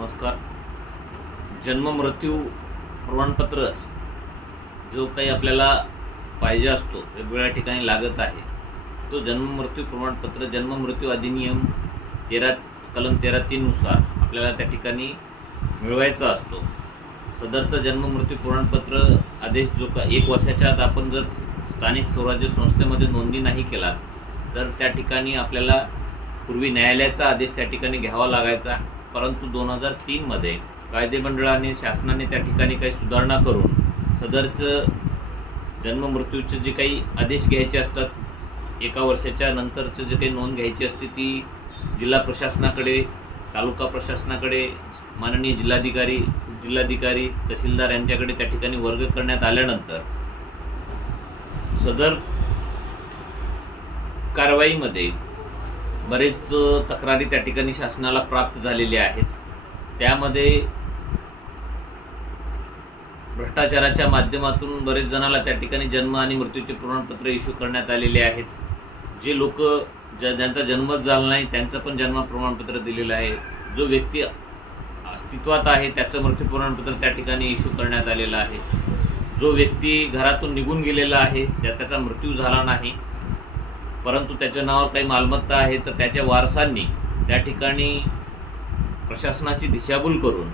नमस्कार. जन्म मृत्यू प्रमाणपत्र जो काही आपल्याला पाहिजे असतो वेगवेगळ्या ठिकाणी लागत आहे तो जन्म मृत्यू प्रमाणपत्र जन्म मृत्यू अधिनियम तेरा कलम तेरा तीननुसार आपल्याला त्या ठिकाणी मिळवायचा असतो. सदरचं जन्म मृत्यू प्रमाणपत्र आदेश जो का एक वर्षाच्या आत आपण जर स्थानिक स्वराज्य संस्थेमध्ये नोंदणी नाही केला तर त्या ठिकाणी आपल्याला पूर्वी न्यायालयाचा आदेश त्या ठिकाणी घ्यावा लागायचा. परंतु दोन हजार तीनमध्ये कायदेमंडळाने शासनाने त्या ठिकाणी काही सुधारणा करून सदरचं जन्म मृत्यूचे जे काही आदेश घ्यायचे असतात एका वर्षाच्या नंतरचं जे काही नोंद घ्यायची असते ती जिल्हा प्रशासनाकडे तालुका प्रशासनाकडे माननीय जिल्हाधिकारी जिल्हाधिकारी तहसीलदार यांच्याकडे त्या ठिकाणी वर्ग करण्यात आल्यानंतर सदर कारवाईमध्ये बरेच तक्रारी त्या ठिकाणी शासनाला प्राप्त झालेल्या आहेत. त्यामध्ये भ्रष्टाचाराच्या माध्यमातून बरेच जणाला त्या ठिकाणी जन्म आणि मृत्यूचे प्रमाणपत्र इश्यू करण्यात आलेले आहेत. जे लोक ज्या ज्यांचा जन्मच झाला नाही त्यांचं पण जन्म प्रमाणपत्र दिलेलं आहे. जो व्यक्ती अस्तित्वात आहे त्याचं मृत्यू प्रमाणपत्र त्या ठिकाणी इश्यू करण्यात आलेलं आहे. जो व्यक्ती घरातून निघून गेलेला आहे त्या त्याचा मृत्यू झाला नाही. परंतु त्याच्या नावावर काही मालमत्ता आहे तर त्याच्या वारसांनी त्या ठिकाणी प्रशासनाची दिशाभूल करून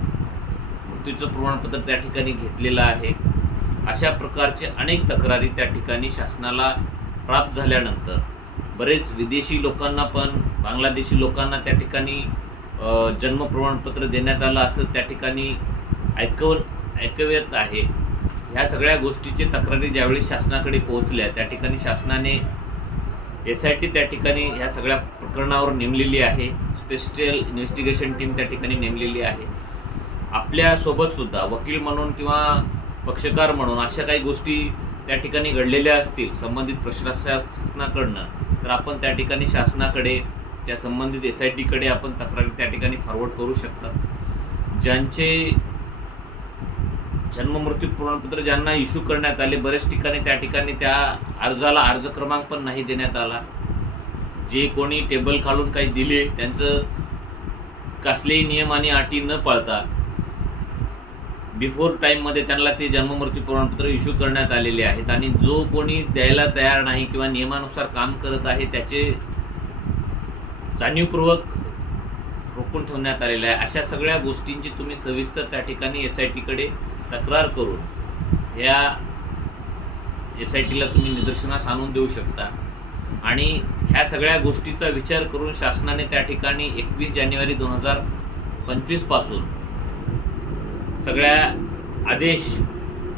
मृत्यूचं प्रमाणपत्र त्या ठिकाणी घेतलेलं आहे. अशा प्रकारचे अनेक तक्रारी त्या ठिकाणी शासनाला प्राप्त झाल्यानंतर बरेच विदेशी लोकांना पण बांगलादेशी लोकांना त्या ठिकाणी जन्म प्रमाणपत्र देण्यात आलं असं त्या ठिकाणी ऐकव ऐकवत आहे. ह्या सगळ्या गोष्टीचे तक्रारी ज्यावेळी शासनाकडे पोहोचल्या त्या ठिकाणी शासनाने एस आय टी त्या ठिकाणी ह्या सगळ्या प्रकरणावर नेमलेली आहे. स्पेशल इन्व्हेस्टिगेशन टीम त्या ठिकाणी नेमलेली आहे. आपल्यासोबतसुद्धा वकील म्हणून किंवा पक्षकार म्हणून अशा काही गोष्टी त्या ठिकाणी घडलेल्या असतील संबंधित प्रशासनाकडनं तर आपण त्या ठिकाणी शासनाकडे त्या संबंधित एस आय टीकडे आपण तक्रारी त्या ठिकाणी फॉरवर्ड करू शकता. ज्यांचे जन्ममृत्यू प्रमाणपत्र ज्यांना इश्यू करण्यात आले बरेच ठिकाणी त्या ठिकाणी त्या अर्जाला अर्ज क्रमांक पण नाही देण्यात आला. जे कोणी टेबल खालून काही दिले त्यांचं कसलेही नियम आणि अटी न पाळता बिफोर टाईममध्ये त्यांना ते जन्ममृत्यू प्रमाणपत्र इश्यू करण्यात आलेले आहेत. आणि जो कोणी द्यायला तयार नाही किंवा नियमानुसार काम करत आहे त्याचे जाणीवपूर्वक रोखून ठेवण्यात आलेलं आहे. अशा सगळ्या गोष्टींची तुम्ही सविस्तर त्या ठिकाणी एस आय टीकडे तक्रार करून या एस आय टीला तुम्ही निदर्शनास आणून देऊ शकता. आणि ह्या सगळ्या गोष्टीचा विचार करून शासनाने त्या ठिकाणी एकवीस जानेवारी दोन हजार पंचवीसपासून सगळ्या आदेश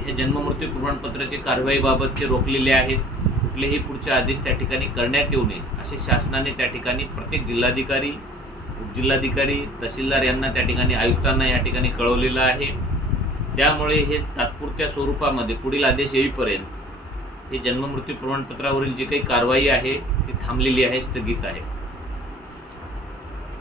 हे जन्ममृत्यू प्रमाणपत्राचे कारवाईबाबतचे रोखलेले आहेत. कुठलेही पुढचे आदेश त्या ठिकाणी करण्यात येऊ नये असे शासनाने त्या ठिकाणी प्रत्येक जिल्हाधिकारी उपजिल्हाधिकारी तहसीलदार यांना त्या ठिकाणी आयुक्तांना या ठिकाणी कळवलेलं आहे. त्यामुळे हे तात्पुरत्या स्वरूपामध्ये पुढील आदेश येईपर्यंत हे जन्ममृत्यू प्रमाणपत्रावरील जी काही कारवाई आहे ती थांबलेली आहे स्थगित आहे.